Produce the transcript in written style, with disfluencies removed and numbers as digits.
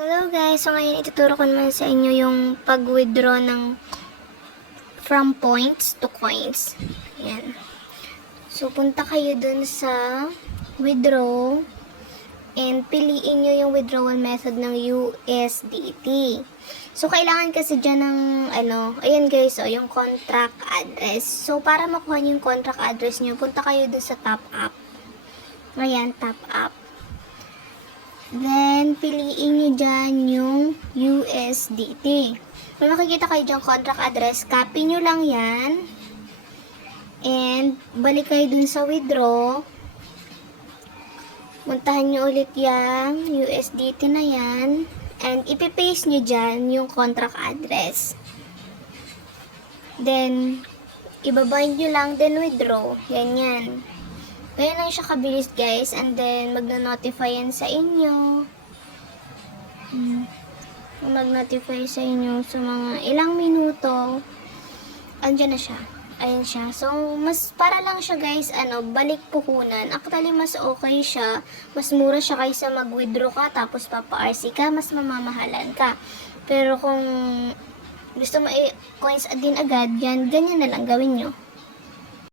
Hello guys! So ngayon ituturo ko naman sa inyo yung pag-withdraw ng from points to coins. Yan. So punta kayo dun sa withdraw and piliin nyo yung withdrawal method ng USDT. So kailangan kasi dyan ng ayan guys, yung contract address. So para makuha nyo yung contract address nyo, punta kayo dun sa top up. Ayan, top up. Then, piliin nyo dyan yung USDT. May makikita kayo dyan contract address. Copy nyo lang yan. And, balik kayo dun sa withdraw. Puntahan nyo ulit yung USDT na yan. And, ipipaste nyo dyan yung contract address. Then, ibabind nyo lang, then withdraw. Yan. Ganyan lang siya kabilis guys, and then magno-notify yan sa inyo. Mag-notify sa inyo sa mga ilang minuto. Andiyan na siya. Ayan siya. So, mas para lang siya guys, balik puhunan. Actually, mas okay siya. Mas mura siya kaysa mag-withdraw ka, tapos papa-RC ka, mas mamamahalan ka. Pero kung gusto mo coins din agad, yan, ganyan na lang gawin nyo.